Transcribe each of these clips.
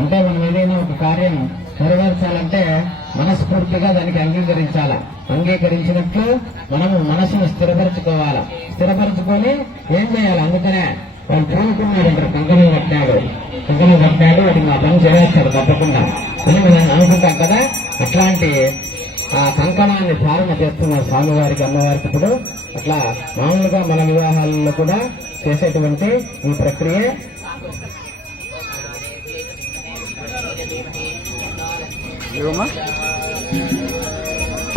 అంటే మనం ఏదైనా ఒక కార్యం నెరవేర్చాలంటే మనస్ఫూర్తిగా దానికి అంగీకరించాలా? అంగీకరించినట్లు మనము మనసును స్థిరపరచుకోవాలా? స్థిరపరచుకొని ఏం చేయాలి? అందుకనే వాళ్ళు పూనుకున్నాడు అంటారు కంకణం కట్టాడు. కంకణం కట్టాడు అది మా పని చేస్తాడు తప్పకుండా. అని మనం అనుకుంటాం కదా అట్లాంటి ఆ కంకణాన్ని ధారణ చేస్తున్న స్వామివారికి అమ్మవారికి ఇప్పుడు అట్లా మామూలుగా మన వివాహాలలో కూడా చేసేటువంటి ఈ ప్రక్రియ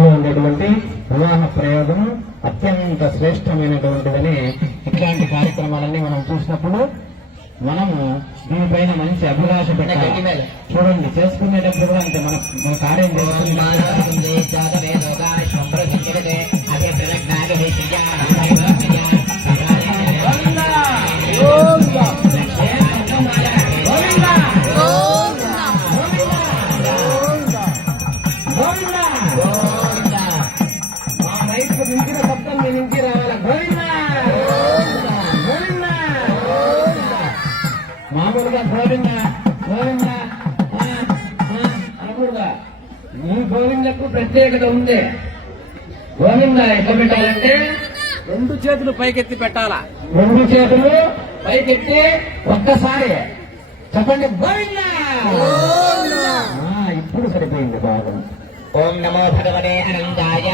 ఉండేటువంటి వివాహ ప్రయోగం అత్యంత శ్రేష్టమైనటువంటిదని ఇట్లాంటి కార్యక్రమాలన్నీ మనం చూసినప్పుడు మనము దీనిపైన మంచి అభిలాష పెట్టాలి. చూడండి చేసుకునేటప్పుడు కూడా అంతే మన మన కార్యం మా మామూలుగా గోవింద గోవింద ఆ, ఆ, అనకూడదా? ఈ గోవిందకు ప్రత్యేకత ఉంది. గోవింద ఎట్లా పెట్టాలంటే రెండు చేతులు పైకెత్తి పెట్టాలా? రెండు చేతులు పైకెత్తి ఒక్కసారి. చెప్పండి గోవింద ఆ, ఇప్పుడు సరిపోయింది బాగా. ఓం నమో భగవతే అనంతాయ.